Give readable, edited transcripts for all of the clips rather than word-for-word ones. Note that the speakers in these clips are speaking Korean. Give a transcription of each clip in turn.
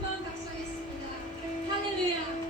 한번 박수하겠습니다. 할렐루야.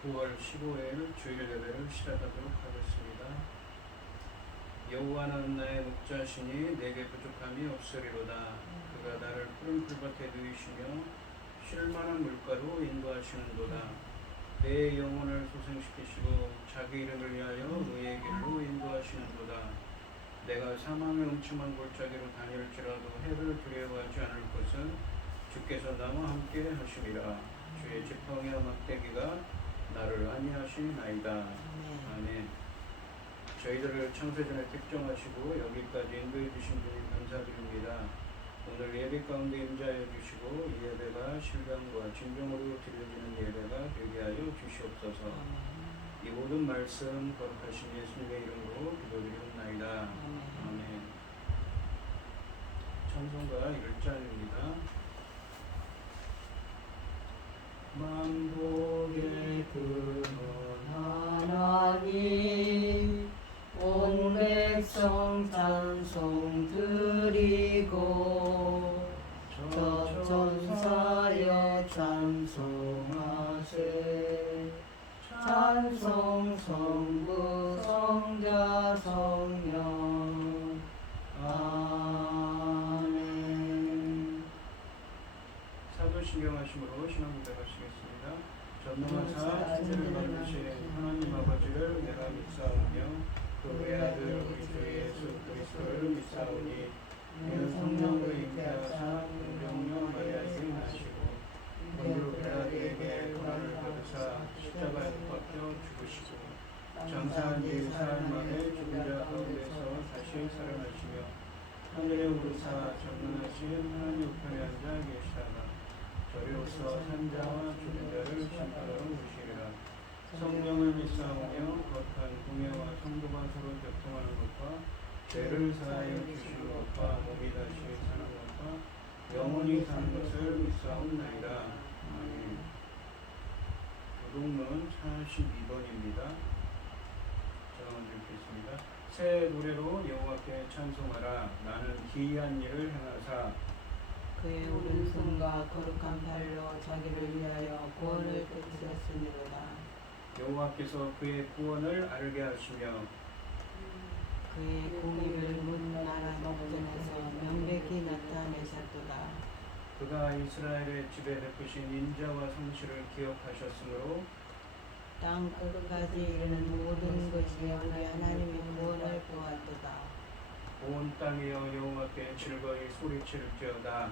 9월 15일 주일 예배를 시작하도록 하겠습니다. 여호와는 나의 목자시니 내게 부족함이 없으리로다. 그가 나를 푸른 풀밭에 누이시며 쉴만한 물가로 인도하시는도다. 내 영혼을 소생시키시고 자기 이름을 위하여 의의 길로 인도하시는도다. 내가 사망의 음침한 골짜기로 다닐지라도 해를 두려워하지 않을 것은 주께서 나와 함께 하심이라. 주의 지팡이와 막대기가 나를 안위하시나이다. 아멘. 저희들을 창세전에 특정하시고 여기까지 인도해 주신 분이 감사드립니다. 오늘 예배 가운데 임자해 주시고 이 예배가 실감과 진정으로 드려지는 예배가 되게 하여 주시옵소서. 이 모든 말씀 거룩하신 예수님의 이름으로 기도드리옵나이다. 아멘. 찬송가 1장입니다. 만복의 근원 하나님 온 백성 찬송 드리고 천사여 찬송하세. 찬송 성부 성자 성령 아멘. 사도신경 하심으로 신앙 고백하시겠습니다. 전능하사 천지를 만드신 하나님 아버지를 내가 믿사오며 그 외아들 우리 주 예수 그리스도를 믿사오니 이는 성령으로 잉태하사 동정녀 마리아에게 나시고 본주 빌라도에게 고난을 받으사 십자가에 못 박혀 죽으시고 장사한 지 사흘 만에 죽은 자 가운데서 다시 살아나시며 하늘에 오르사 전능하신 하나님 우편에 앉아 계시다가 저리로서 산자와 죽은 자를 심판하러 오시리라. 성령을 믿사오며 거룩한 공예와 성도가 서로 교통하는 것과 죄를 사하여 주시는 것과 몸이 다시 사는 것과 영원히 사는 것을 믿사옵나이다. 아멘. 교독문 42번입니다. 제가 먼저 읽겠습니다. 새 노래로 여호와께 찬송하라. 나는 기이한 일을 행하사 그의 오른손과 거룩한 팔로 자기를 위하여 구원을 베푸셨으니로다. 여호와께서 그의 구원을 알게 하시며 그의 공의를 문 나라 목전에서 명백히 나타내셨도다. 그가 이스라엘의 집에 베푸신 인자와 성실을 기억하셨으므로 땅 끝까지 이르는 모든 것이 우리 하나님의 구원을 보았도다. 온 땅이여 여호와께 즐거이 소리칠지어다.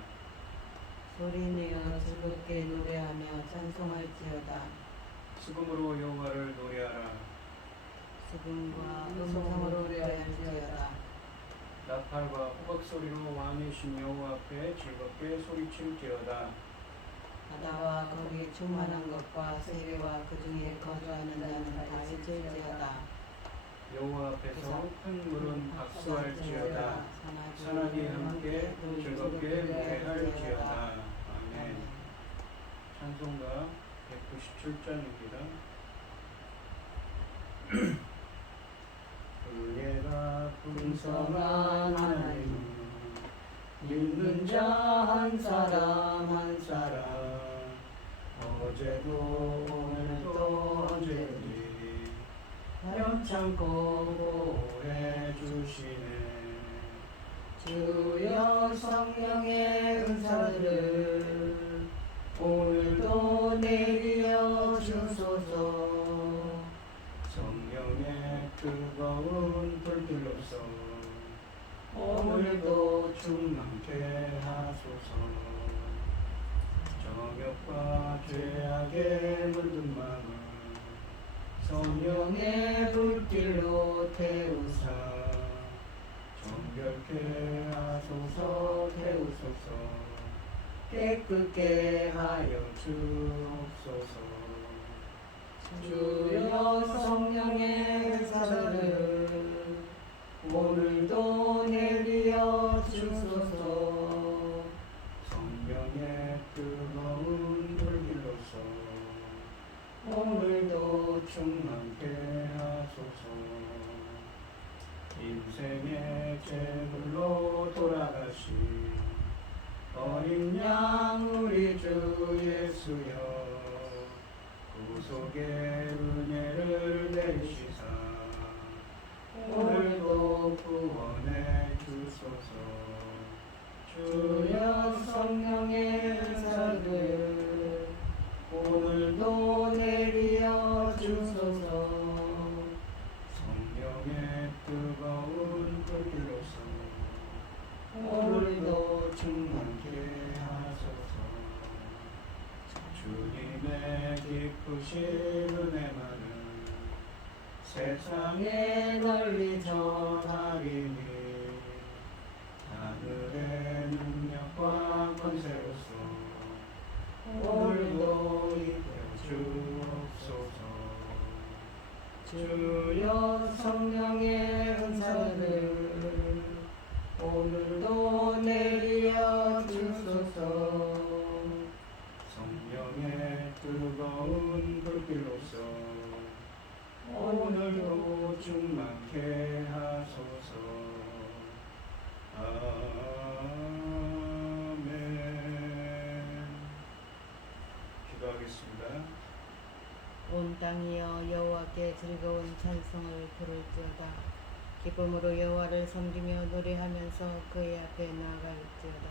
소리내어 즐겁게 노래하며 찬송할지어다. 수금으로 여호와를 노래하라. 수금과 음성으로 노래할지어다. 나팔과 호박 소리로 왕이신 여호와 앞에 즐겁게 소리칠지어다. 바다와 거기 충만한 것과 세계와 그 중에 거주하는 자는 다 해질지어다. 여호와 앞에서 큰 물은 박수할지어다. 산하기 함께 즐겁게 노래할지어다. 아멘. 찬송가 197장입니다. 은혜가 풍성한 하나님, 믿는 자 한 사람 한 사람, 어제도 오늘도 언제든지 연창고 보호해 주시네. 주여 성령의 은사를 오늘도 내려 주소서. 성령의 뜨거운 불길로서 오늘도 충만케 하소서. 정욕과 죄악의 물든 마음을 성령의 불길로 태우사 정결케 하소서. 태우소서. 깨끗게 하여 주옵소서. 주여 성령의 은사를 오늘도 내려 주소서. 성령의 뜨거운 불길로서 오늘도 충만케 하소서. 인생의 제물로 돌아가신 어린 양 우리 주 예수여, 구속의 은혜를 내리시사 오늘도 구원해 주소서. 주여 성령의 은사를 오늘도 내려 주소서. 성령의 뜨거운 불길로서 오늘도 충만케 하소서. 주님의 기쁘신 은혜만은 세상에 널리 전하리니 하늘의 능력과 권세로서 오늘도 이끌어 주옵소서. 주여 성령의 은사를 오늘도 내려 주소서. 성령의 뜨거운 불길로서 오늘도 충만케 하소서. 아멘. 기도하겠습니다. 온 땅이여 여호와께 즐거운 찬송을 부를지어다. 기쁨으로 여호와를 섬기며 노래하면서 그의 앞에 나아갈지어다.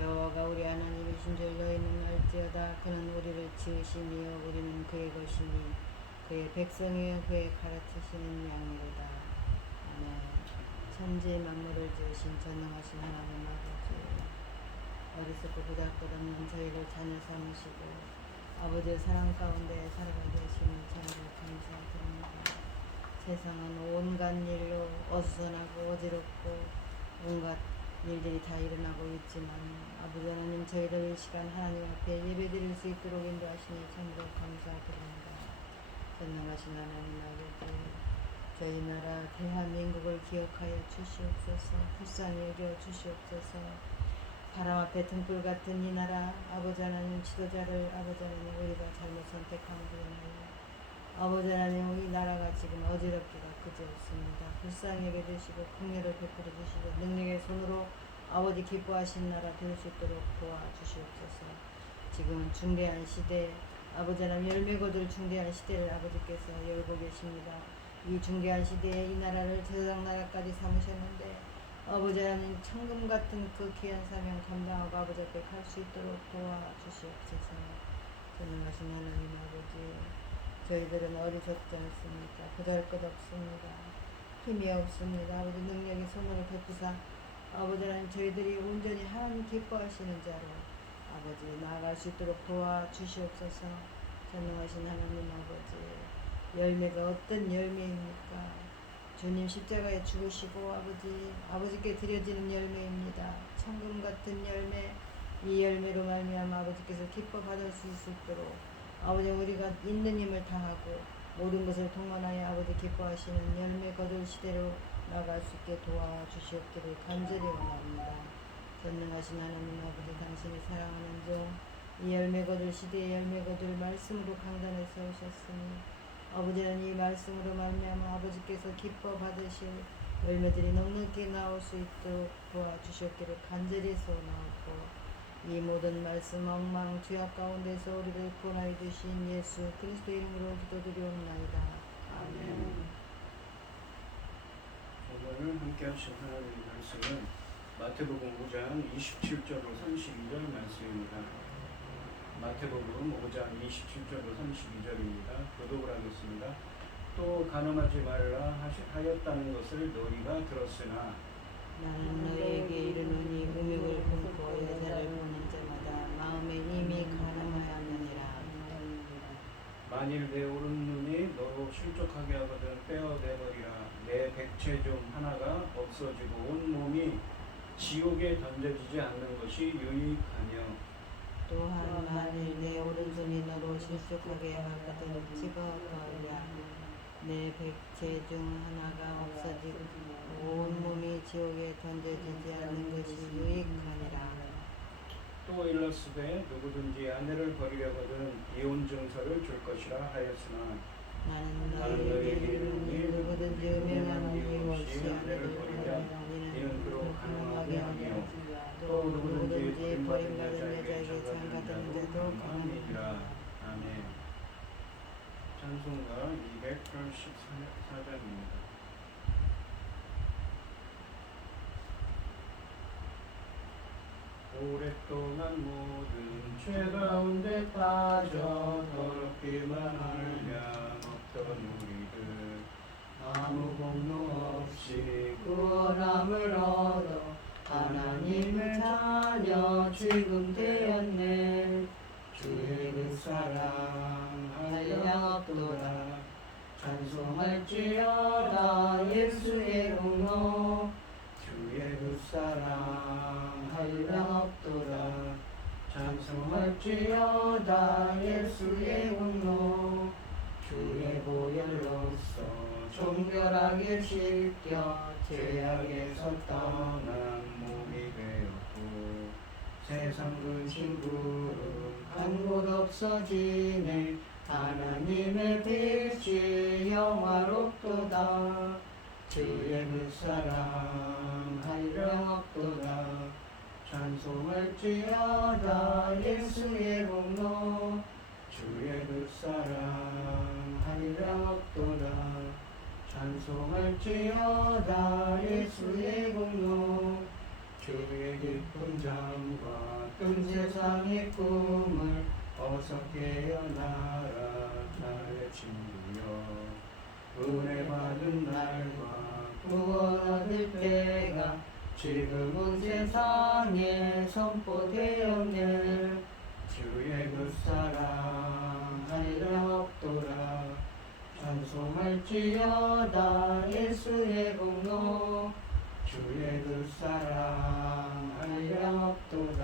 여호와가 우리 하나님이신 줄 너희는 알지어다. 그는 우리를 지으시니요 우리는 그의 것이니 그의 백성이요 그의 가르치시는 양이로다. 아멘. 천지 만물을 지으신 전능하신 하나님 아버지, 어리석고 보잘것없는 저희를 자녀 삼으시고 아버지의 사랑 가운데 살아가게 하시는 자녀를 감사드립니다. 세상은 온갖 일로 어수선하고 어지럽고 온갖 일들이 다 일어나고 있지만 아버지 하나님, 저희를 이 시간 하나님 앞에 예배드릴 수 있도록 인도하시니 참으로 감사드립니다. 전능하신 하나님 아버지, 저희 나라 대한민국을 기억하여 주시옵소서. 불쌍히 여겨 주시옵소서. 바람 앞에 등불 같은 이 나라 아버지 하나님, 지도자를 아버지 하나님 우리가 잘못 선택함으로 인하여 아버지 하나님 이 나라가 지금 어지럽기가 그지없습니다. 불쌍히 여겨주시고 긍휼을 베풀어 주시고 능력의 손으로 아버지 기뻐하신 나라 될 수 있도록 도와주시옵소서. 지금은 중대한 시대, 아버지 하나님 열매 거둘 중대한 시대를 아버지께서 열고 계십니다. 이 중대한 시대에 이 나라를 제사장 나라까지 삼으셨는데 아버지 하나님 천금 같은 그 귀한 사명 감당하고 아버지 앞에 갈 수 있도록 도와주시옵소서. 전능하신 하나님 아버지, 저희들은 어리석지 않습니까? 보잘것없습니다. 힘이 없습니다. 아버지 능력의 손으로 베푸사 아버지 하나님 저희들이 온전히 하나님 기뻐하시는 자로 아버지 나아갈 수 있도록 도와주시옵소서. 전능하신 하나님 아버지 열매가 어떤 열매입니까? 주님 십자가에 죽으시고 아버지께 드려지는 열매입니다. 천금 같은 열매, 이 열매로 말미암아 아버지께서 기뻐 받을 수 있도록 아버지 우리가 있는 힘을 다하고 모든 것을 통한하여 아버지 기뻐하시는 열매 거둘 시대로 나갈 수 있게 도와주시옵기를 간절히 원합니다. 전능하신 하나님 아버지 당신이 사랑하는 종 이 열매 거둘 시대의 열매 거둘 말씀으로 강단에 세우셨으니 아버지는 이 말씀으로 말미암아 아버지께서 기뻐 받으실 열매들이 넉넉히 나올 수 있도록 도와주셨기를 간절히 소원하고 이 모든 말씀 엉망 죄악 가운데서 우리를 구원하여 주신 예수 그리스도 이름으로 기도드리옵나이다. 아멘. 오늘 함께 하신 하나님의 말씀은 마태복음 5장 27절로 32절 말씀입니다. 마태복음 5장 27절로 32절입니다. 교독을 하겠습니다. 또 간음하지 말라 하였다는 것을 너희가 들었으나 나는 너희에게 이르노니 음욕을 품고 여자를 보는 자마다 마음에 이미 간음하였느니라. 만일 내 오른눈이 너로 실족하게 하거든 빼어내버리라. 내 백체 중 하나가 없어지고 온 몸이 지옥에 던져지지 않는 것이 유익하며 또한 만일 내 오른손이 너로 실족하게 하거든 집어버리라. 내 백체 중 하나가 없어지고 온 몸이 지옥에 던져지지 않는 것이 유익하니라. 또 일러스되 누구든지 아내를 버리려거든 이혼 증서를 줄 것이라 하였으나 나는 너희에게 너희에게 이르노니 이르노니 누구든지 음행한 이유 이유 없이 없이 아내를 버리면 이는 그로 가늠하게 하며 또 누구든지 버림받은 여자에게 장가드는 자도 가늠하니라. 아멘. 찬송가 284장입니다. 오랫동안 모든 죄 가운데 빠져 더럽기만 하며 먹던 우리들 아무 공로 없이 구원함을 얻어 하나님의 자녀 지금 되었네. 주의 그 사랑 한량없도다. 찬송할지어다 예수의 공로. 주의 그 사랑 한량없도다. 찬송할지어다 예수의 공로 주의 보혈로서 정결하게 씻겨 죄악에서 떠난 몸이 되었고 세상 그 심부름 간 곳 없어지네. 하나님의 빛이 영화롭도다. 주의 그 사랑 한량없도다. 찬송할지어다 예수의 공로 주의 그 사랑 한량없도다 찬송할지어다 예수의 공로 주의 깊은 잠과 뜬 세상의 꿈을 어서 깨어나라 나의 친구여 은혜 받은 날과 구원 얻을 때가 지금은 세상에 선포되었네. 주의 그 사랑 한량없도다 찬송할지어다 예수의 공로 주의 그 사랑 한량없도다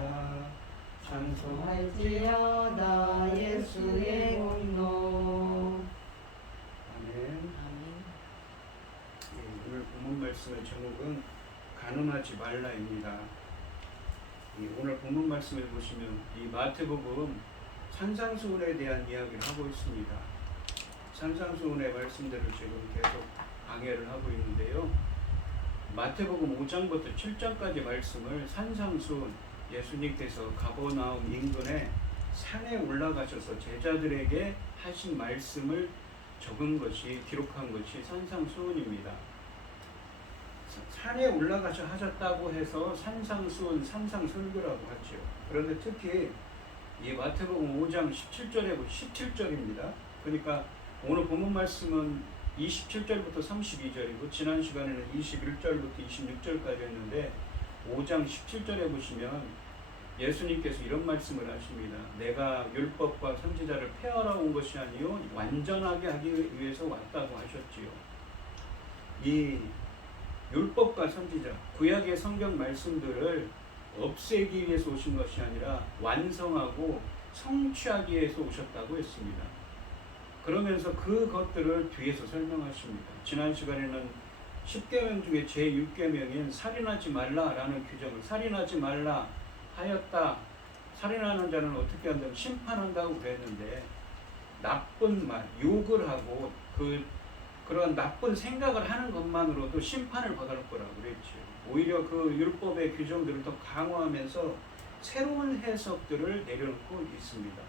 찬송할지어다 예수의 공로. 아멘. 오늘 본문 말씀의 제목은 간음하지 말라입니다. 오늘 본문 말씀을 보시면 이 마태복음 산상수훈에 대한 이야기를 하고 있습니다. 산상수훈의 말씀들을 지금 계속 강해를 하고 있는데요. 마태복음 5장부터 7장까지 말씀을 산상수훈, 예수님께서 가버나움 인근에 산에 올라가셔서 제자들에게 하신 말씀을 적은 것이, 기록한 것이 산상수훈입니다. 산에 올라가셔 하셨다고 해서 산상수훈, 산상설교라고 하죠. 그런데 특히 이 마태복음 5장 17절에 17절입니다. 그러니까 오늘 본문 말씀은 27절부터 32절이고 지난 시간에는 21절부터 26절까지 했는데 5장 17절에 보시면 예수님께서 이런 말씀을 하십니다. 내가 율법과 선지자를 폐하러 온 것이 아니요 완전하게 하기 위해서 왔다고 하셨지요. 이 율법과 선지자, 구약의 성경 말씀들을 없애기 위해서 오신 것이 아니라 완성하고 성취하기 위해서 오셨다고 했습니다. 그러면서 그것들을 뒤에서 설명하십니다. 지난 시간에는 10계명 중에 제6계명인 살인하지 말라라는 규정을 살인하지 말라 하였다. 살인하는 자는 어떻게 한다면 심판한다고 그랬는데 나쁜 말, 욕을 하고 그런 나쁜 생각을 하는 것만으로도 심판을 받을 거라고 그랬죠. 오히려 그 율법의 규정들을 더 강화하면서 새로운 해석들을 내려놓고 있습니다.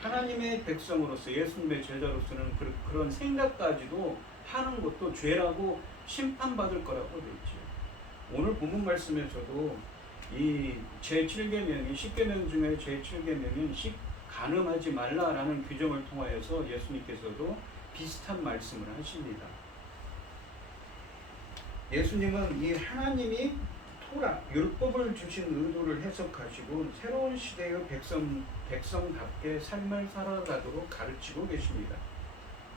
하나님의 백성으로서 예수님의 제자로서는 그런 생각까지도 하는 것도 죄라고 심판받을 거라고 그랬죠. 오늘 본문 말씀에서도 이 제7계명이 10계명 중에 제7계명인 간음하지 말라라는 규정을 통하여서 예수님께서도 비슷한 말씀을 하십니다. 예수님은 이 하나님이 토라, 율법을 주신 의도를 해석하시고 새로운 시대의 백성답게 삶을 살아가도록 가르치고 계십니다.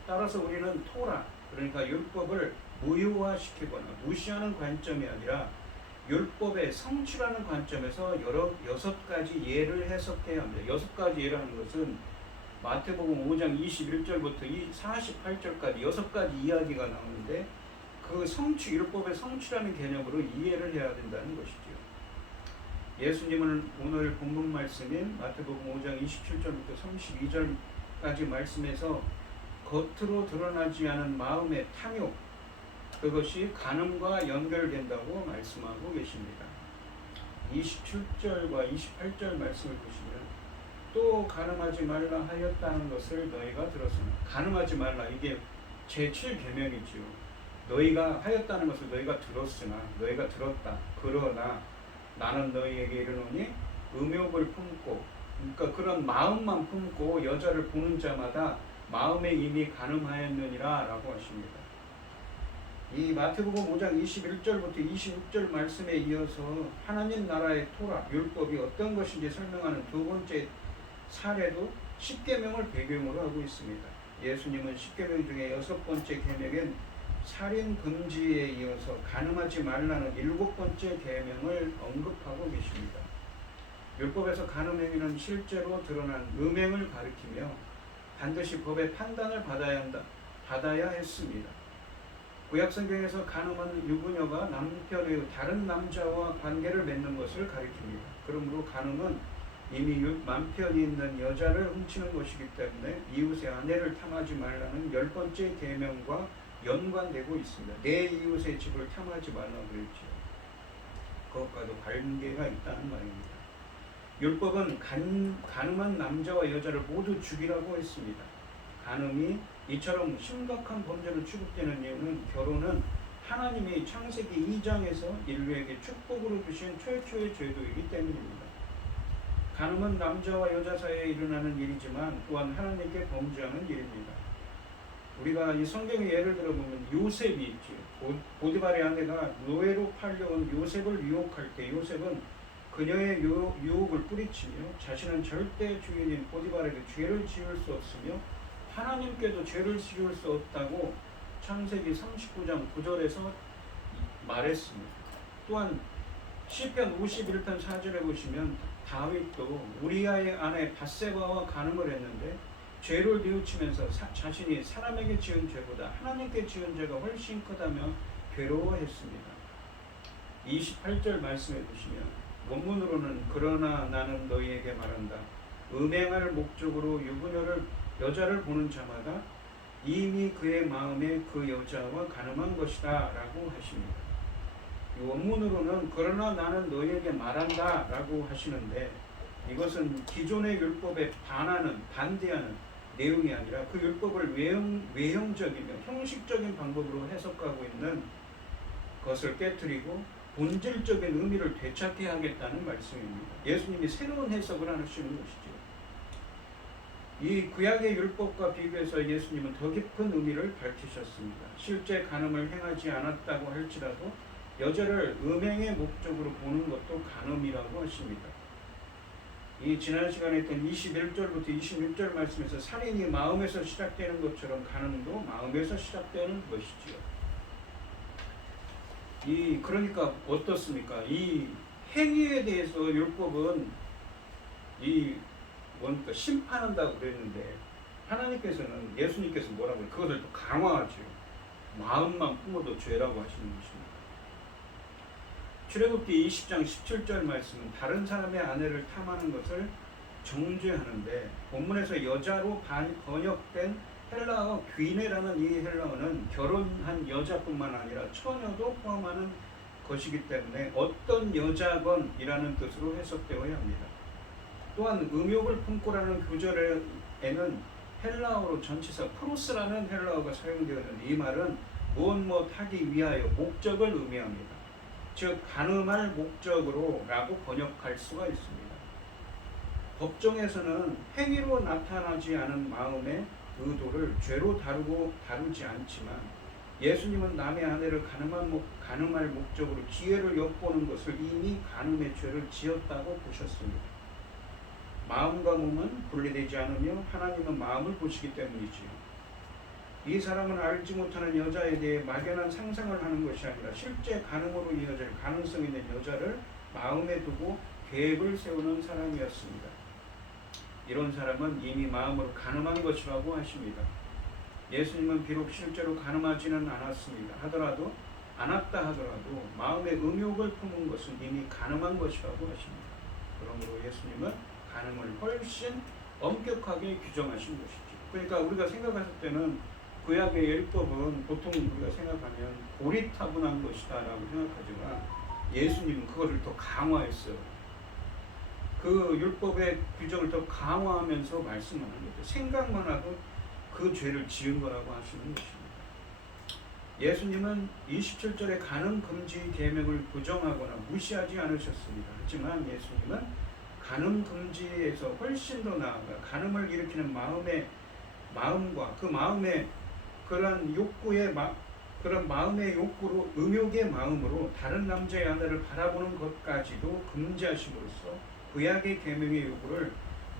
따라서 우리는 토라, 그러니까 율법을 무효화시키거나 무시하는 관점이 아니라 율법의 성취라는 관점에서 6가지 예를 해석해야 합니다. 6가지 예라는 것은 마태복음 5장 21절부터 48절까지 6가지 이야기가 나오는데 그 성취, 율법의 성취라는 개념으로 이해를 해야 된다는 것이죠. 예수님은 오늘 본문 말씀인 마태복음 5장 27절부터 32절까지 말씀에서 겉으로 드러나지 않은 마음의 탐욕, 그것이 간음과 연결된다고 말씀하고 계십니다. 27절과 28절 말씀을 보시면 또 간음하지 말라 하였다는 것을 너희가 들었으나, 간음하지 말라, 이게 제7계명이지요. 너희가 하였다는 것을 너희가 들었으나, 너희가 들었다. 그러나 나는 너희에게 이르노니 음욕을 품고, 그러니까 그런 마음만 품고 여자를 보는 자마다 마음에 이미 간음하였느니라 라고 하십니다. 이 마태복음 5장 21절부터 26절 말씀에 이어서 하나님 나라의 토라, 율법이 어떤 것인지 설명하는 두 번째 사례도 10계명을 배경으로 하고 있습니다. 예수님은 10계명 중에 6번째 계명인 살인 금지에 이어서 간음하지 말라는 7번째 계명을 언급하고 계십니다. 율법에서 간음 행위는 실제로 드러난 음행을 가리키며 반드시 법의 판단을 받아야 했습니다. 구약성경에서 간음은 유부녀가 남편의 다른 남자와 관계를 맺는 것을 가리킵니다. 그러므로 간음은 이미 남편이 있는 여자를 훔치는 것이기 때문에 이웃의 아내를 탐하지 말라는 10번째 계명과 연관되고 있습니다. 내 이웃의 집을 탐하지 말라고 그랬죠. 그것과도 관계가 있다는 말입니다. 율법은 간음한 남자와 여자를 모두 죽이라고 했습니다. 간음이 이처럼 심각한 범죄로 취급되는 이유는 결혼은 하나님이 창세기 2장에서 인류에게 축복으로 주신 최초의 제도이기 때문입니다. 간음은 남자와 여자 사이에 일어나는 일이지만 또한 하나님께 범죄하는 일입니다. 우리가 이 성경의 예를 들어보면 요셉이 있죠. 보디발의 아내가 노예로 팔려온 요셉을 유혹할 때 요셉은 그녀의 유혹을 뿌리치며 자신은 절대 주인인 보디발에게 죄를 지을 수 없으며 하나님께도 죄를 지을 수 없다고 창세기 39장 9절에서 말했습니다. 또한 시편 51편 4절에 보시면 다윗도 우리아의 아내 밧세바와 간음을 했는데 죄를 뉘우치면서 자신이 사람에게 지은 죄보다 하나님께 지은 죄가 훨씬 크다며 괴로워했습니다. 28절 말씀해 보시면 원문으로는 그러나 나는 너희에게 말한다. 음행할 목적으로 여자를 보는 자마다 이미 그의 마음에 그 여자와 간음한 것이다 라고 하십니다. 이 원문으로는 그러나 나는 너희에게 말한다 라고 하시는데 이것은 기존의 율법에 반대하는 내용이 아니라 그 율법을 외형적이며 형식적인 방법으로 해석하고 있는 것을 깨트리고 본질적인 의미를 되찾게 하겠다는 말씀입니다. 예수님이 새로운 해석을 하시는 것이죠. 이 구약의 율법과 비교해서 예수님은 더 깊은 의미를 밝히셨습니다. 실제 간음을 행하지 않았다고 할지라도 여자를 음행의 목적으로 보는 것도 간음이라고 하십니다. 이 지난 시간에 했던 21절부터 26절 말씀에서 살인이 마음에서 시작되는 것처럼 간음도 마음에서 시작되는 것이지요. 그러니까 어떻습니까? 이 행위에 대해서 율법은 뭔가 심판한다고 그랬는데 하나님께서는 예수님께서 뭐라고 해요? 그것을 또 강화하죠. 마음만 품어도 죄라고 하시는 것입니다. 출애굽기 20장 17절 말씀은 다른 사람의 아내를 탐하는 것을 정죄하는데 본문에서 여자로 번역된 헬라어 귀네라는 이 헬라어는 결혼한 여자뿐만 아니라 처녀도 포함하는 것이기 때문에 어떤 여자건이라는 뜻으로 해석되어야 합니다. 또한 음욕을 품고라는 구절에는 헬라어로 전치사 프로스라는 헬라어가 사용되어 있는데 이 말은 무엇 하기 위하여 목적을 의미합니다. 즉 간음할 목적으로 라고 번역할 수가 있습니다. 법정에서는 행위로 나타나지 않은 마음의 의도를 죄로 다루지 않지만 예수님은 남의 아내를 간음할 목적으로 기회를 엿보는 것을 이미 간음의 죄를 지었다고 보셨습니다. 마음과 몸은 분리되지 않으며 하나님은 마음을 보시기 때문이지요. 이 사람은 알지 못하는 여자에 대해 막연한 상상을 하는 것이 아니라 실제 간음으로 이어질 가능성 있는 여자를 마음에 두고 계획을 세우는 사람이었습니다. 이런 사람은 이미 마음으로 간음한 것이라고 하십니다. 예수님은 비록 실제로 간음하지는 않았다 하더라도 마음의 음욕을 품은 것은 이미 간음한 것이라고 하십니다. 그러므로 예수님은 간음을 훨씬 엄격하게 규정하신 것이죠. 그러니까 우리가 생각했을 때는 구약의 율법은 보통 우리가 생각하면 고리타분한 것이다 라고 생각하지만 예수님은 그것을 더 강화했어요. 그 율법의 규정을 더 강화하면서 말씀하는 거죠. 생각만 하도 그 죄를 지은 거라고 하시는 것입니다. 예수님은 27절의 간음 금지 계명을 부정하거나 무시하지 않으셨습니다. 하지만 예수님은 간음 금지에서 훨씬 더 나아가 간음을 일으키는 마음과 그 마음의 그런 마음의 욕구로 음욕의 마음으로 다른 남자의 아내를 바라보는 것까지도 금지하심으로써 구약의 계명의 요구를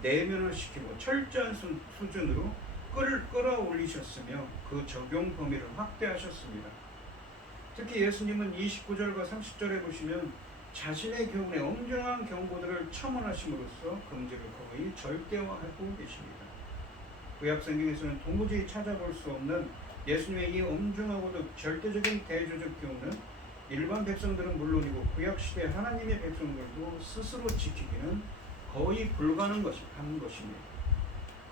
내면을 시키고 철저한 수준으로 끌어올리셨으며 그 적용 범위를 확대하셨습니다. 특히 예수님은 29절과 30절에 보시면 자신의 교훈에 엄중한 경고들을 첨언하심으로써 금지를 거의 절대화하고 계십니다. 구약 성경에서는 도무지 찾아볼 수 없는 예수님의 이 엄중하고도 절대적인 대조적 교훈은 일반 백성들은 물론이고 구약 시대 하나님의 백성들도 스스로 지키기는 거의 불가능한 것입니다.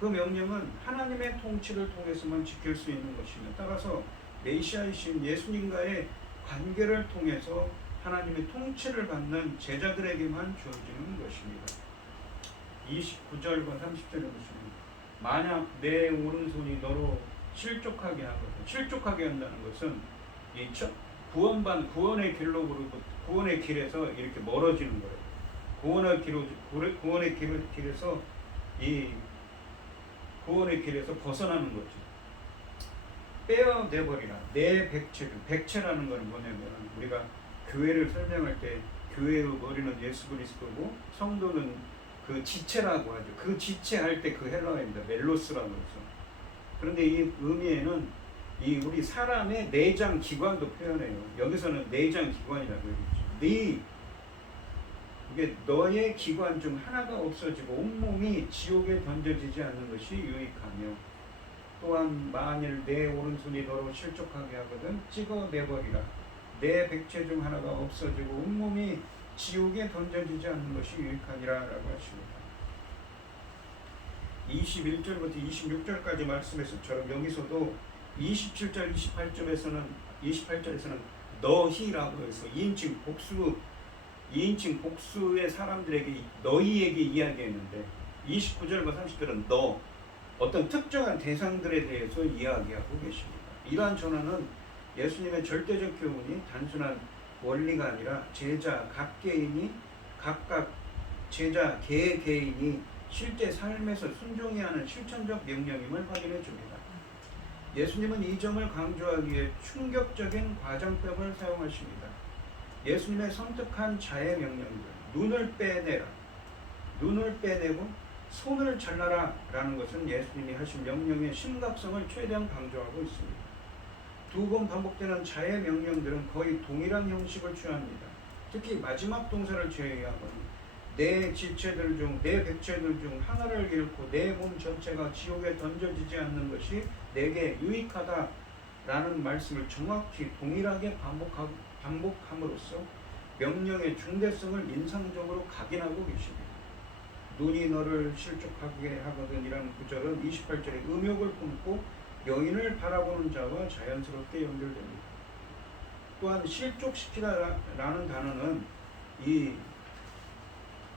그 명령은 하나님의 통치를 통해서만 지킬 수 있는 것이며 따라서 메시아이신 예수님과의 관계를 통해서 하나님의 통치를 받는 제자들에게만 주어지는 것입니다. 29절과 30절에 보시면 만약 내 오른손이 너로 실족하게 하거든. 실족하게 한다는 것은 이 구원의 길에서 이렇게 멀어지는 거예요. 구원의 길에서 벗어나는 거죠. 빼어내버리라. 내 백체라는 것은 뭐냐면 우리가 교회를 설명할 때 교회의 머리는 예수 그리스도고 성도는 그 지체라고 하죠. 그 지체할 때 그 헬라어입니다. 멜로스라고 해서. 그런데 이 의미에는 우리 사람의 내장 기관도 표현해요. 여기서는 내장 기관이라고 얘기했죠. 이게 너의 기관 중 하나가 없어지고 온몸이 지옥에 던져지지 않는 것이 유익하며 또한 만일 내 오른손이 너로 실족하게 하거든 찍어내버리라. 내 백체 중 하나가 없어지고 온몸이 지옥에 던져지지 않는 것이 유익하니라 라고 하십니다. 21절부터 26절까지 말씀에서처럼 여기서도 27절 28절에서는 너희라고 해서 2인칭 복수의 사람들에게 너희에게 이야기했는데 29절과 30절은 어떤 특정한 대상들에 대해서 이야기하고 계십니다. 이러한 전환은 예수님의 절대적 교훈이 단순한 원리가 아니라 각각 제자 개개인이 실제 삶에서 순종해야 하는 실천적 명령임을 확인해 줍니다. 예수님은 이 점을 강조하기 위해 충격적인 과장법을 사용하십니다. 예수님의 선택한 자의 명령들, 눈을 빼내라, 눈을 빼내고 손을 잘라라 라는 것은 예수님이 하신 명령의 심각성을 최대한 강조하고 있습니다. 두 번 반복되는 자의 명령들은 거의 동일한 형식을 취합니다. 특히 마지막 동사를 제외하고는 내 지체들 중, 내 백체들 중 하나를 잃고 내 몸 전체가 지옥에 던져지지 않는 것이 내게 유익하다 라는 말씀을 정확히 동일하게 반복함으로써 명령의 중대성을 인상적으로 각인하고 계십니다. 눈이 너를 실족하게 하거든 이라는 구절은 28절에 음욕을 품고 여인을 바라보는 자와 자연스럽게 연결됩니다. 또한 실족시키다라는 단어는 이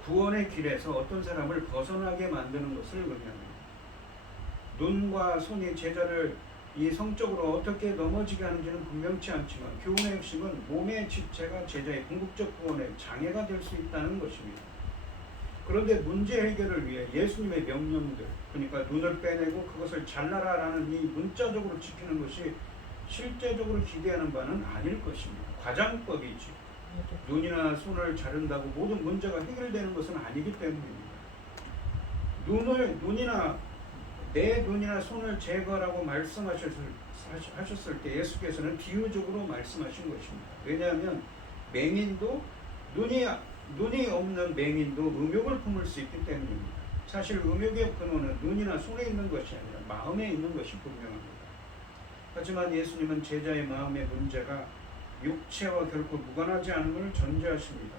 구원의 길에서 어떤 사람을 벗어나게 만드는 것을 의미합니다. 눈과 손이 제자를 이 성적으로 어떻게 넘어지게 하는지는 분명치 않지만 교훈의 핵심은 몸의 지체가 제자의 궁극적 구원에 장애가 될 수 있다는 것입니다. 그런데 문제 해결을 위해 예수님의 명령들, 그러니까 눈을 빼내고 그것을 잘라라라는 이 문자적으로 지키는 것이 실제적으로 기대하는 바는 아닐 것입니다. 과장법이지. 눈이나 손을 자른다고 모든 문제가 해결되는 것은 아니기 때문입니다. 내 눈이나 손을 제거하라고 말씀하셨을 때 예수께서는 비유적으로 말씀하신 것입니다. 왜냐하면 맹인도 눈이 없는 맹인도 음욕을 품을 수 있기 때문입니다. 사실 음욕의 근원은 눈이나 손에 있는 것이 아니라 마음에 있는 것이 분명합니다. 하지만 예수님은 제자의 마음의 문제가 육체와 결코 무관하지 않음을 전제하십니다.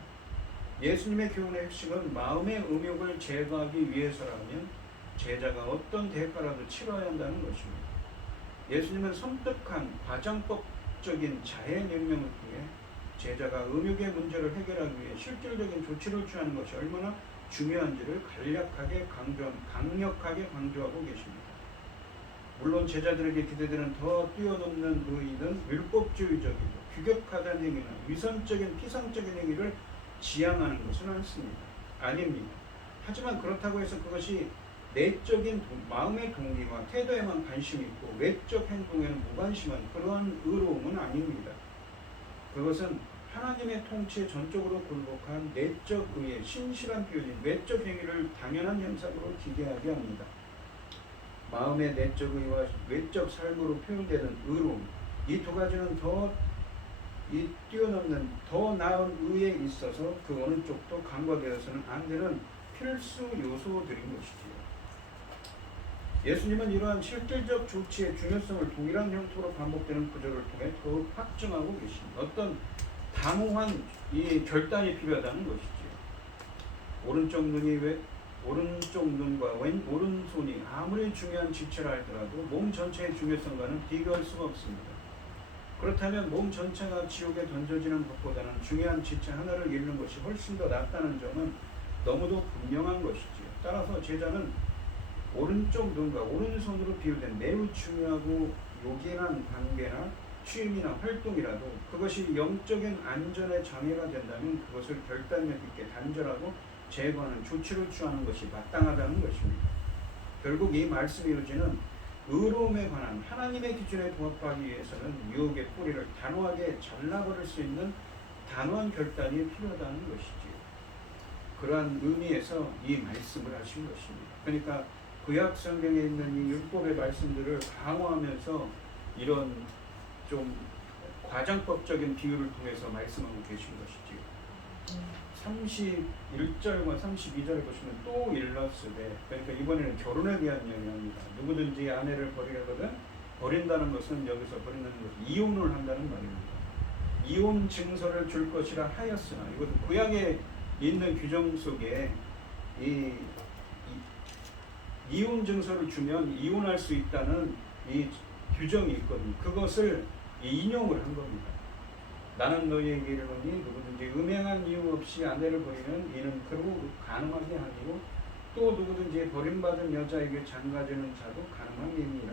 예수님의 교훈의 핵심은 마음의 음욕을 제거하기 위해서라면 제자가 어떤 대가라도 치러야 한다는 것입니다. 예수님은 섬뜩한 과장법적인 자의 명령을 통해 제자가 음욕의 문제를 해결하기 위해 실질적인 조치를 취하는 것이 얼마나 중요한지를 강력하게 강조하고 계십니다. 물론 제자들에게 기대되는 더 뛰어넘는 의의는 율법주의적이고 규격화된 행위나 위선적인 피상적인 행위를 지향하는 것은 아닙니다. 하지만 그렇다고 해서 그것이 내적인 마음의 동기와 태도에만 관심이 있고 외적 행동에는 무관심한 그러한 의로움은 아닙니다. 그것은 하나님의 통치에 전적으로 굴복한 내적 의의 신실한 표현인 외적 행위를 당연한 현상으로 기대하게 합니다. 마음의 내적 의와 외적 삶으로 표현되는 의로움, 이 두 가지는 뛰어넘는 더 나은 의에 있어서 그 어느 쪽도 간과되어서는 안 되는 필수 요소들인 것이지요. 예수님은 이러한 실질적 조치의 중요성을 동일한 형태로 반복되는 구절을 통해 더욱 확증하고 계십니다. 어떤 단호한 이 결단이 필요하다는 것이지요. 오른쪽 눈과 오른손이 아무리 중요한 지체라 할지라도 몸 전체의 중요성과는 비교할 수가 없습니다. 그렇다면 몸 전체가 지옥에 던져지는 것보다는 중요한 지체 하나를 잃는 것이 훨씬 더 낫다는 점은 너무도 분명한 것이지요. 따라서 제자는 오른쪽 눈과 오른손으로 비유된 매우 중요하고 요긴한 관계나 취임이나 활동이라도 그것이 영적인 안전에 장애가 된다면 그것을 결단력 있게 단절하고 제거하는 조치를 취하는 것이 마땅하다는 것입니다. 결국 이 말씀의 요지는 의로움에 관한 하나님의 기준에 부합하기 위해서는 유혹의 뿌리를 단호하게 잘라버릴 수 있는 단호한 결단이 필요하다는 것이지요. 그러한 의미에서 이 말씀을 하신 것입니다. 그러니까 구약 성경에 있는 이 율법의 말씀들을 강화하면서 이런 좀 과장법적인 비유를 통해서 말씀하고 계신 것이지요. 31절과 32절에 보시면 또 일러스되, 그러니까 이번에는 결혼에 대한 이야기입니다. 누구든지 아내를 버리거든, 버린다는 것은 여기서 버린다는 것은 이혼을 한다는 말입니다. 이혼 증서를 줄 것이라 하였으나, 이것은 구약에 있는 규정 속에 이혼 증서를 주면 이혼할 수 있다는 이 규정이 있거든요. 그것을 인용을 한 겁니다. 나는 너희에게 이르노니 누구든지 음행한 이유 없이 아내를 버리면 이는 그로 가늠하게 하니요 또 누구든지 버림받은 여자에게 장가지는 자도 가늠한 일이니라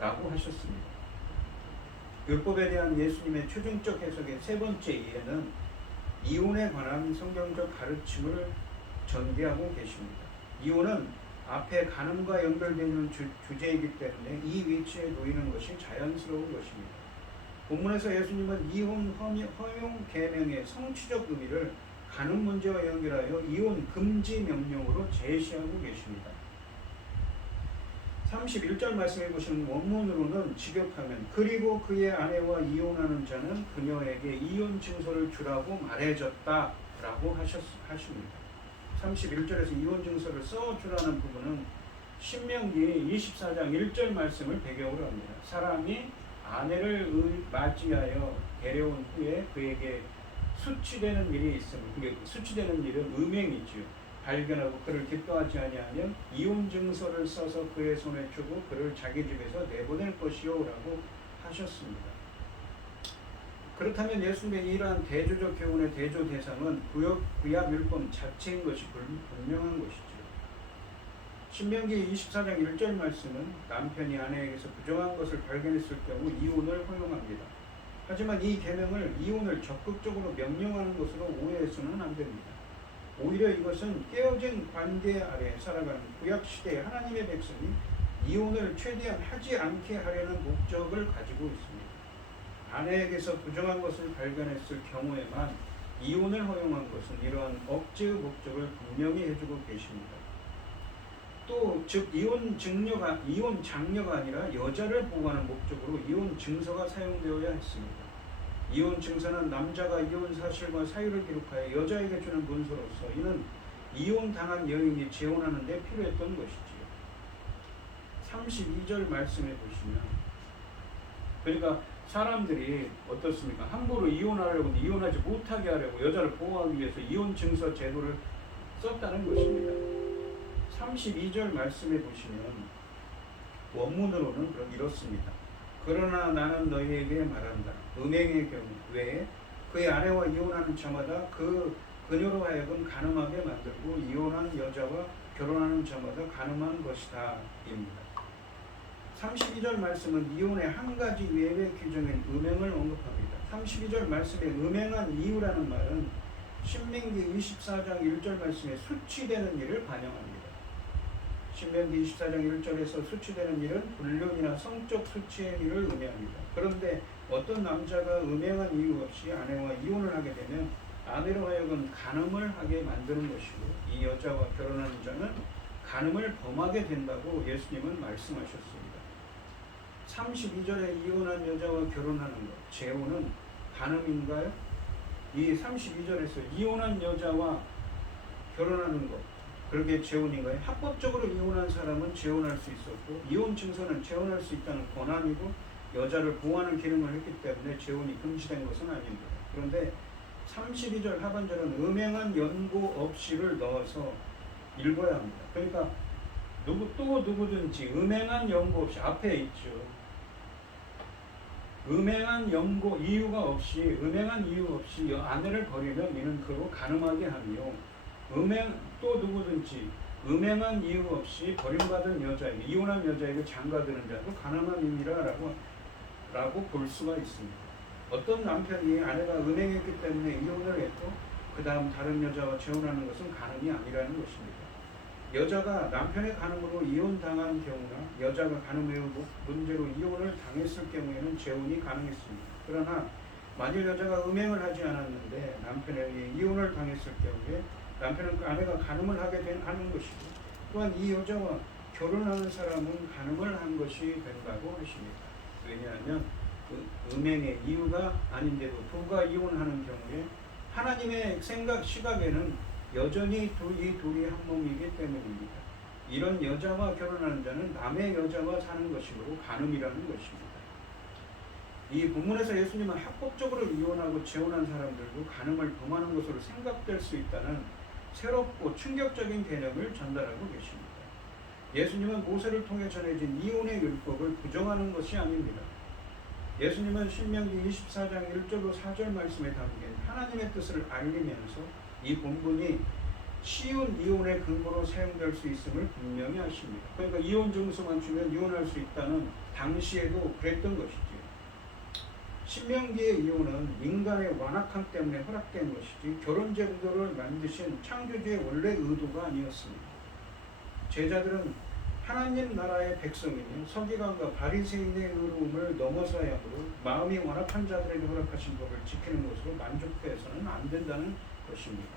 라고 하셨습니다. 율법에 대한 예수님의 최종적 해석의 세 번째 이해는 이혼에 관한 성경적 가르침을 전개하고 계십니다. 이혼은 앞에 간음과 연결되는 주제이기 때문에 이 위치에 놓이는 것이 자연스러운 것입니다. 본문에서 예수님은 이혼 허용 계명의 성취적 의미를 간음 문제와 연결하여 이혼 금지 명령으로 제시하고 계십니다. 31절 말씀해 보시면 원문으로는 직역하면 그리고 그의 아내와 이혼하는 자는 그녀에게 이혼 증서를 주라고 말해줬다 라고 하십니다. 31절에서 이혼 증서를 써주라는 부분은 신명기 24장 1절 말씀을 배경으로 합니다. 사람이 아내를 맞이하여 데려온 후에 그에게 수치되는 일이 있으면, 그게 수치되는 일은 음행이지요. 발견하고 그를 기뻐하지 아니하면 이혼 증서를 써서 그의 손에 주고 그를 자기 집에서 내보낼 것이요 라고 하셨습니다. 그렇다면 예수님의 이러한 대조적 교훈의 대조 대상은 구약 율법 자체인 것이 분명한 것이죠. 신명기 24장 1절 말씀은 남편이 아내에게서 부정한 것을 발견했을 경우 이혼을 허용합니다. 하지만 이 계명을 이혼을 적극적으로 명령하는 것으로 오해해서는 안 됩니다. 오히려 이것은 깨어진 관계 아래 살아가는 구약시대의 하나님의 백성이 이혼을 최대한 하지 않게 하려는 목적을 가지고 있습니다. 아내에게서 부정한 것을 발견했을 경우에만 이혼을 허용한 것은 이러한 억제의 목적을 분명히 해주고 계십니다. 또 즉 이혼 장녀가 아니라 여자를 보호하는 목적으로 이혼 증서가 사용되어야 했습니다. 이혼 증서는 남자가 이혼 사실과 사유를 기록하여 여자에게 주는 문서로서 이는 이혼 당한 여인이 재혼하는 데 필요했던 것이지요. 32절 말씀해 보시면 그러니까 사람들이 어떻습니까? 함부로 이혼하려고 이혼하지 못하게 하려고 여자를 보호하기 위해서 이혼 증서 제도를 썼다는 것입니다. 32절 말씀해 보시면 원문으로는 이렇습니다. 그러나 나는 너희에게 말한다. 음행의 경우 외에 그의 아내와 이혼하는 자마다 그녀로 하여금 간음하게 만들고 이혼한 여자와 결혼하는 자마다 간음한 것이다 입니다. 32절 말씀은 이혼의 한 가지 예외 규정인 음행을 언급합니다. 32절 말씀에 음행한 이유라는 말은 신명기 24장 1절 말씀에 수치되는 일을 반영합니다. 신명기 24장 1절에서 수치되는 일은 불륜이나 성적 수치의 일을 의미합니다. 그런데 어떤 남자가 음행한 이유 없이 아내와 이혼을 하게 되면 아내로 하여금 간음을 하게 만드는 것이고 이 여자와 결혼하는 자는 간음을 범하게 된다고 예수님은 말씀하셨습니다. 32절에 이혼한 여자와 결혼하는 것, 재혼은 간음인가요? 이 32절에서 이혼한 여자와 결혼하는 것, 그렇게 재혼인가요? 합법적으로 이혼한 사람은 재혼할 수 있었고 이혼 증서는 재혼할 수 있다는 권한이고 여자를 보호하는 기능을 했기 때문에 재혼이 금지된 것은 아닙니다. 그런데 32절 하반절은 음행한 연고 없이를 넣어서 읽어야 합니다. 그러니까 누구든지 음행한 연고 없이 앞에 있죠. 음행한 이유 없이 아내를 버리면 이는 그로 간음하게 하며 또 누구든지 음행한 이유 없이 버림받은 여자에게 이혼한 여자에게 장가드는 자도 간음함이라라고 볼 수가 있습니다. 어떤 남편이 아내가 음행했기 때문에 이혼을 했고 그 다음 다른 여자와 재혼하는 것은 간음이 아니라는 것입니다. 여자가 남편의 간음으로 이혼당한 경우나 여자가 간음의 문제로 이혼을 당했을 경우에는 재혼이 가능했습니다. 그러나 만일 여자가 음행을 하지 않았는데 남편에 의해 이혼을 당했을 경우에 남편은 아내가 간음을 하는 것이고 또한 이 여자와 결혼하는 사람은 간음을 한 것이 된다고 하십니다. 왜냐하면 그 음행의 이유가 아닌데도 부부가 이혼하는 경우에 하나님의 시각에는 여전히 둘이 한 몸이기 때문입니다. 이런 여자와 결혼하는 자는 남의 여자와 사는 것이므로 간음이라는 것입니다. 이 본문에서 예수님은 합법적으로 이혼하고 재혼한 사람들도 간음을 범하는 것으로 생각될 수 있다는 새롭고 충격적인 개념을 전달하고 계십니다. 예수님은 모세를 통해 전해진 이혼의 율법을 부정하는 것이 아닙니다. 예수님은 신명기 24장 1절로 4절 말씀에 담긴 하나님의 뜻을 알리면서 이 본문이 쉬운 이혼의 근거로 사용될 수 있음을 분명히 하십니다. 그러니까 이혼 증서만 주면 이혼할 수 있다는 당시에도 그랬던 것이죠. 신명기의 이혼은 인간의 완악함 때문에 허락된 것이지 결혼제도를 만드신 창조주의 원래 의도가 아니었습니다. 제자들은 하나님 나라의 백성이며 서기관과 바리새인의 의로움을 넘어서야 하므로 마음이 완악한 자들에게 허락하신 법을 지키는 것으로 만족해서는 안 된다는 것입니다.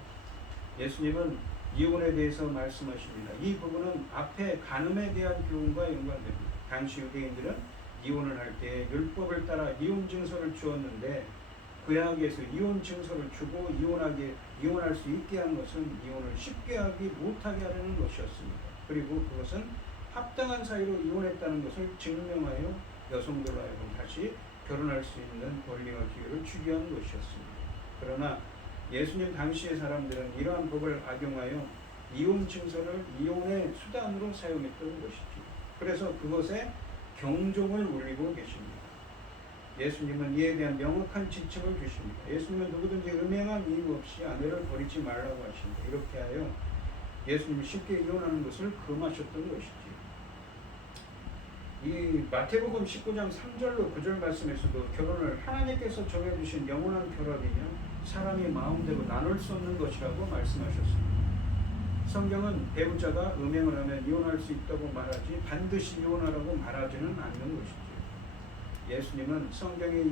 예수님은 이혼에 대해서 말씀하십니다. 이 부분은 앞에 간음에 대한 교훈과 연관됩니다. 당시 유대인들은 이혼을 할 때 율법을 따라 이혼 증서를 주었는데 구약에서 이혼 증서를 주고 이혼할 수 있게 한 것은 이혼을 쉽게 하기 못하게 하려는 것이었습니다. 그리고 그것은 합당한 사이로 이혼했다는 것을 증명하여 여성들로 하여금 다시 결혼할 수 있는 권리와 기회를 주기 위한 것이었습니다. 그러나 예수님 당시의 사람들은 이러한 법을 악용하여 이혼 증서를 이혼의 수단으로 사용했던 것이죠. 그래서 그것에 경종을 울리고 계십니다. 예수님은 이에 대한 명확한 지침을 주십니다. 예수님은 누구든지 음행한 이유 없이 아내를 버리지 말라고 하십니다. 이렇게 하여 예수님이 쉽게 이혼하는 것을 금하셨던 것이지. 이 마태복음 19장 3절로 9절 말씀에서도 결혼을 하나님께서 정해주신 영원한 결합이며 사람이 마음대로 나눌 수 없는 것이라고 말씀하셨습니다. 성경은 배우자가 음행을 하면 이혼할 수 있다고 말하지 반드시 이혼하라고 말하지는 않는 것이죠. 예수님은 성경에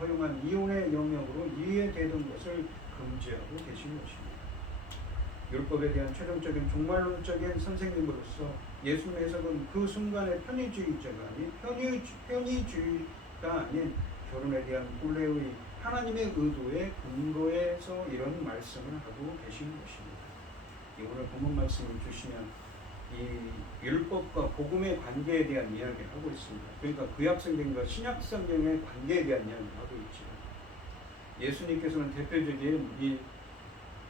허용한 이혼의 영역으로 이해되던 것을 금지하고 계신 것입니다. 율법에 대한 최종적인 종말론적인 선생님으로서 예수님의 해석은 그 순간의 편의주의가 아닌 결혼에 대한 본래의 하나님의 의도의 근거에서 이런 말씀을 하고 계신 것입니다. 오늘 본문 말씀을 주시면 이 율법과 복음의 관계에 대한 이야기를 하고 있습니다. 그러니까 구약성경과 신약성경의 관계에 대한 이야기를 하고 있죠. 예수님께서는 대표적인 이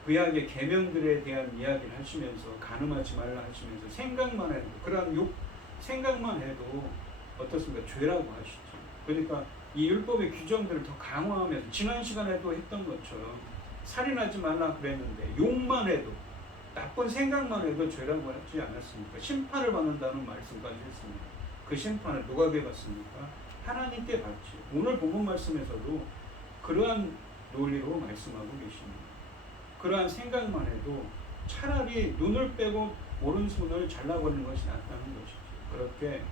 구약의 계명들에 대한 이야기를 하시면서 간음하지 말라 하시면서 생각만 해도 어떻습니까? 죄라고 하시죠. 그러니까 이 율법의 규정들을 더 강화하면서 지난 시간에도 했던 것처럼 살인하지 말라 그랬는데 욕만 해도 나쁜 생각만 해도 죄라고 하지 않았습니까? 심판을 받는다는 말씀까지 했습니다. 그 심판을 누구에게 받습니까? 하나님께 받지. 오늘 본문 말씀에서도 그러한 논리로 말씀하고 계십니다. 그러한 생각만 해도 차라리 눈을 빼고 오른손을 잘라버리는 것이 낫다는 것이죠. 그렇게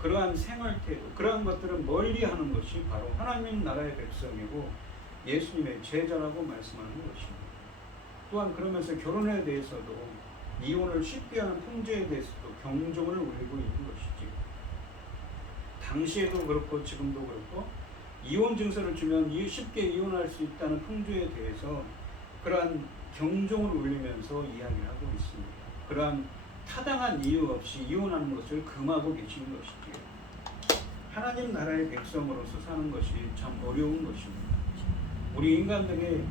그러한 생활태도, 그러한 것들을 멀리하는 것이 바로 하나님 나라의 백성이고 예수님의 제자라고 말씀하는 것입니다. 또한 그러면서 결혼에 대해서도 이혼을 쉽게 하는 풍조에 대해서도 경종을 울리고 있는 것이지. 당시에도 그렇고 지금도 그렇고 이혼 증서를 주면 쉽게 이혼할 수 있다는 풍조에 대해서 그러한 경종을 울리면서 이야기를 하고 있습니다. 그러한 타당한 이유 없이 이혼하는 것을 금하고 계시는 것이지요. 하나님 나라의 백성으로서 사는 것이 참 어려운 것입니다. 우리 인간들이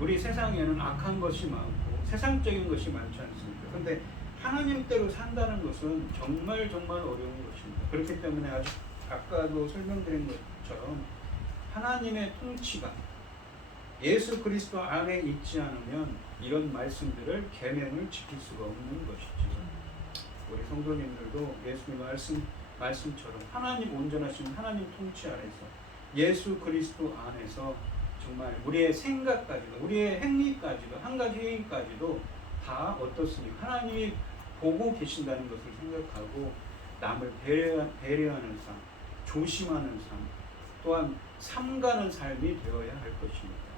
우리 세상에는 악한 것이 많고 세상적인 것이 많지 않습니까? 그런데 하나님대로 산다는 것은 정말 어려운 것입니다. 그렇기 때문에 아까도 설명드린 것처럼 하나님의 통치가 예수 그리스도 안에 있지 않으면 이런 말씀들을 계명을 지킬 수가 없는 것이죠. 우리 성도님들도 예수님 말씀처럼 하나님 온전하신 하나님 통치 안에서 예수 그리스도 안에서 정말 우리의 생각까지도 우리의 행위까지도 한 가지 행위까지도 다 어떻습니까? 하나님이 보고 계신다는 것을 생각하고 남을 배려하는 삶, 조심하는 삶, 또한 삼가는 삶이 되어야 할 것입니다.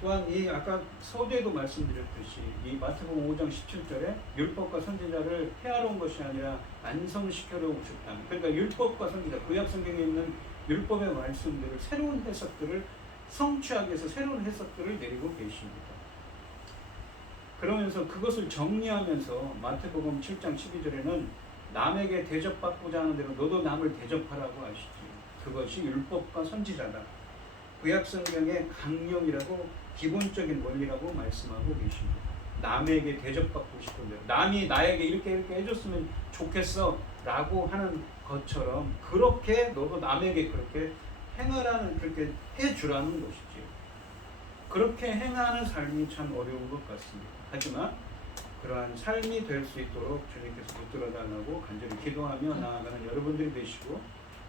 또한 이 아까 서두에도 말씀드렸듯이 이 마태복음 5장 17절에 율법과 선지자를 폐하러 온 것이 아니라 완성시켜러 오셨다. 그러니까 율법과 선지자, 구약 성경에 있는 율법의 말씀들을 새로운 해석들을 성취하기 위해서 새로운 해석들을 내리고 계십니다. 그러면서 그것을 정리하면서 마태복음 7장 12절에는 남에게 대접받고자 하는 대로 너도 남을 대접하라고 하시지. 그것이 율법과 선지자다. 구약 성경의 강령이라고 기본적인 원리라고 말씀하고 계십니다. 남에게 대접받고 싶은데 남이 나에게 이렇게 해줬으면 좋겠어 라고 하는 것처럼 그렇게 너도 남에게 그렇게 행하라는, 그렇게 해주라는 것이지요. 그렇게 행하는 삶이 참 어려운 것 같습니다. 하지만 그러한 삶이 될 수 있도록 주님께서 붙들어달라고 간절히 기도하며 나아가는 여러분들이 되시고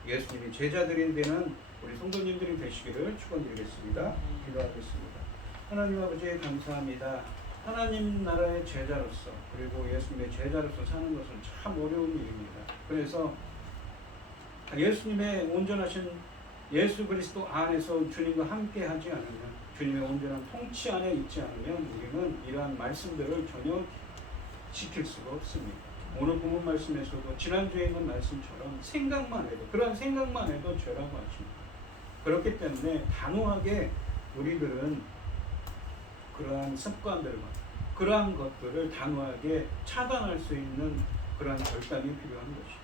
예수님이 제자들이 되는 우리 성도님들이 되시기를 축원드리겠습니다. 기도하겠습니다. 하나님 아버지 감사합니다. 하나님 나라의 제자로서 그리고 예수님의 제자로서 사는 것은 참 어려운 일입니다. 그래서 예수님의 온전하신 예수 그리스도 안에서 주님과 함께 하지 않으면, 주님의 온전한 통치 안에 있지 않으면 우리는 이러한 말씀들을 전혀 지킬 수가 없습니다. 오늘 본문 말씀에서도 지난주에 있는 말씀처럼 생각만 해도, 그러한 생각만 해도 죄라고 하십니다. 그렇기 때문에 단호하게 우리들은 그러한 습관들과 그러한 것들을 단호하게 차단할 수 있는 그러한 결단이 필요한 것이죠.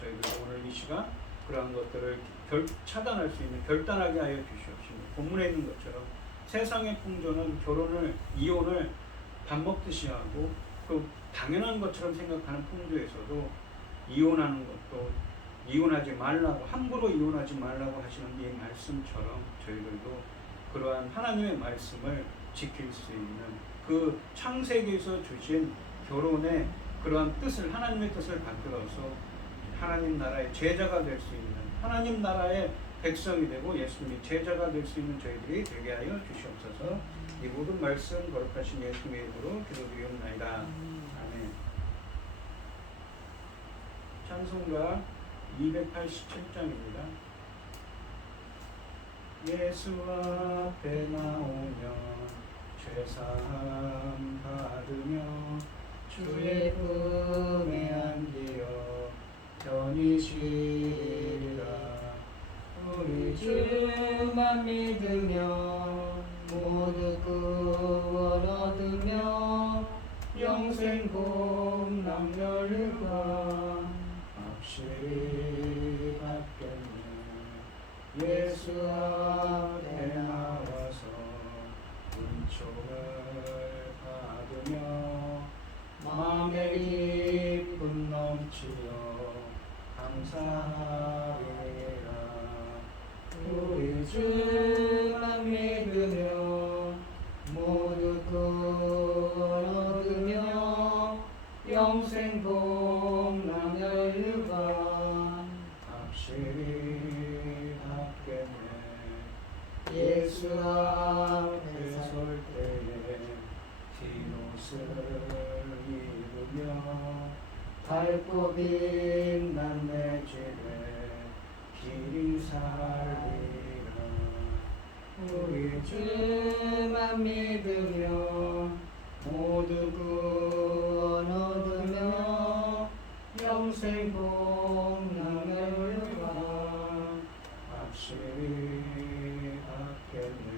저희들 오늘 이 시간 그러한 것들을 차단할 수 있는 결단하게 하여 주시옵시고, 본문에 있는 것처럼 세상의 풍조는 이혼을 밥 먹듯이 하고 그 당연한 것처럼 생각하는 풍조에서도 이혼하는 것도 이혼하지 말라고, 함부로 이혼하지 말라고 하시는 이 말씀처럼 저희들도 그러한 하나님의 말씀을 지킬 수 있는 그 창세기에서 주신 결혼의 그러한 뜻을, 하나님의 뜻을 받들어서 하나님 나라의 제자가 될 수 있는, 하나님 나라의 백성이 되고 예수님이 제자가 될 수 있는 저희들이 되게 하여 주시옵소서. 이 모든 말씀 거룩하신 예수님의 이름으로 기도드리옵나이다. 아멘. 찬송가 287장입니다. 예수 앞에 나오면 죄사함 받으며 주의 품에 안기어 편히 쉬리라. 우리 주만 믿으며 모두 구원 얻으며 영생 복남 열과 확실히 받겠네. 예수 앞에 나와서 은총을 받으며 마음의 기쁨 넘치어 감사하리라. 우리 주만 믿으며 모두 구원 얻으며 영생 복남 열과 확실히 받겠네. 예수 앞에 설 때에 흰옷을 입으며 밝고 빛난 내 집에 길이 살리라. 우리 주만 믿으며 모두 구원 얻으며 영생 복남 열과 확실히 받겠네.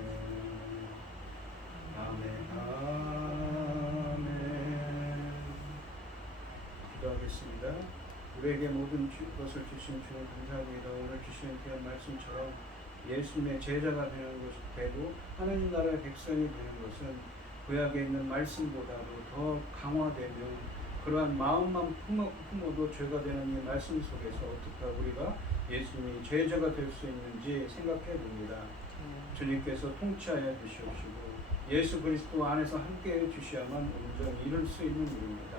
아멘. 아멘. 기도하겠습니다. 우리에게 모든 것을 주신 주님 감사합니다. 오늘 주시는 귀한 말씀처럼 예수님의 제자가 되는 것이 되고 하나님 나라의 백성이 되는 것은 구약에 있는 말씀보다도 더 강화되며 그러한 마음만 품어도 죄가 되는 이 말씀 속에서 어떻게 우리가 예수님이 제자가 될 수 있는지 생각해 봅니다. 주님께서 통치하여 주시옵시고 예수 그리스도 안에서 함께해 주셔야만 온전히 이룰 수 있는 일입니다.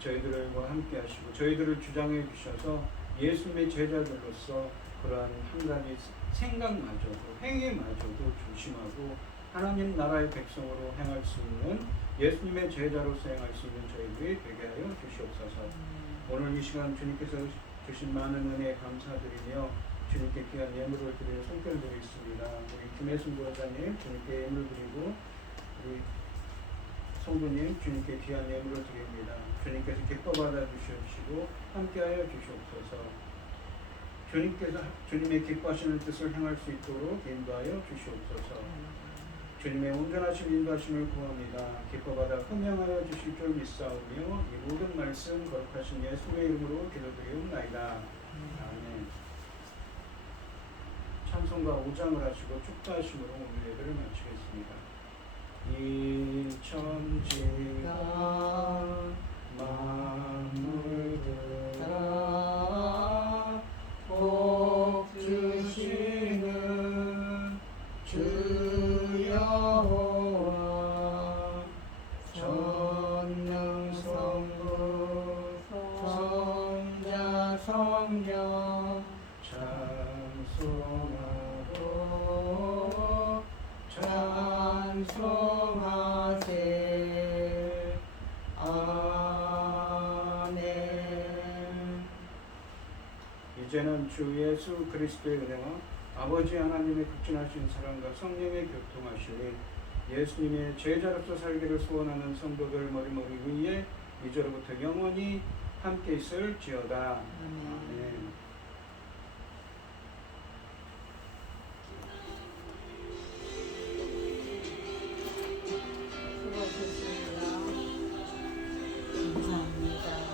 저희들과 함께 하시고 저희들을 주장해 주셔서 예수님의 제자들로서 그러한 한 가지 생각마저도 행위마저도 조심하고 하나님 나라의 백성으로 행할 수 있는 예수님의 제자로서 행할 수 있는 저희들이 되게 하여 주시옵소서. 오늘 이 시간 주님께서 주신 많은 은혜에 감사드리며 주님께 귀한 예물을 드리는 손길을 드리겠습니다. 우리 김혜순 부회장님 주님께 예물 드리고 우리 성도님 주님께 귀한 예물을 드립니다. 주님께서 기뻐 받아 주시옵시고 함께하여 주시옵소서. 주님께서 주님의 기뻐하시는 뜻을 행할 수 있도록 인도하여 주시옵소서. 주님의 온전하신 인도하심을 구합니다. 기뻐 받아 흠양하여 주실 줄 믿사오며 이 모든 말씀 거룩하신 예수의 이름으로 기도드리옵나이다. 아멘. 찬송가 5장을 하시고 축도하심으로 오늘 예배를 마치겠습니다. 이 천지가 만물들 다 복 주시는 주 여호와 전능성부 성자 성령 찬송하고 찬송하세. 이제는 주 예수 그리스도의 은혜와 아버지 하나님의 극진하신 사랑과 성령의 교통하심이 예수님의 제자로서 살기를 소원하는 성도들 머리머리 위에 이제로부터 영원히 함께 있을지어다. 아멘. 수고하셨습니다. 감사합니다.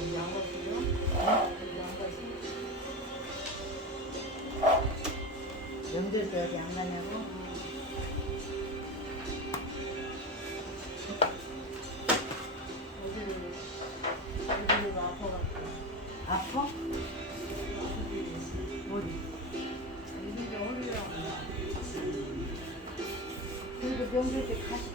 여기 안 가시죠? 여기 안 가시? 명절 때 어디 안 가냐고? 여기는 아파갖고 아파? 어디? 이게 허리랑 그래도 명절 때 가시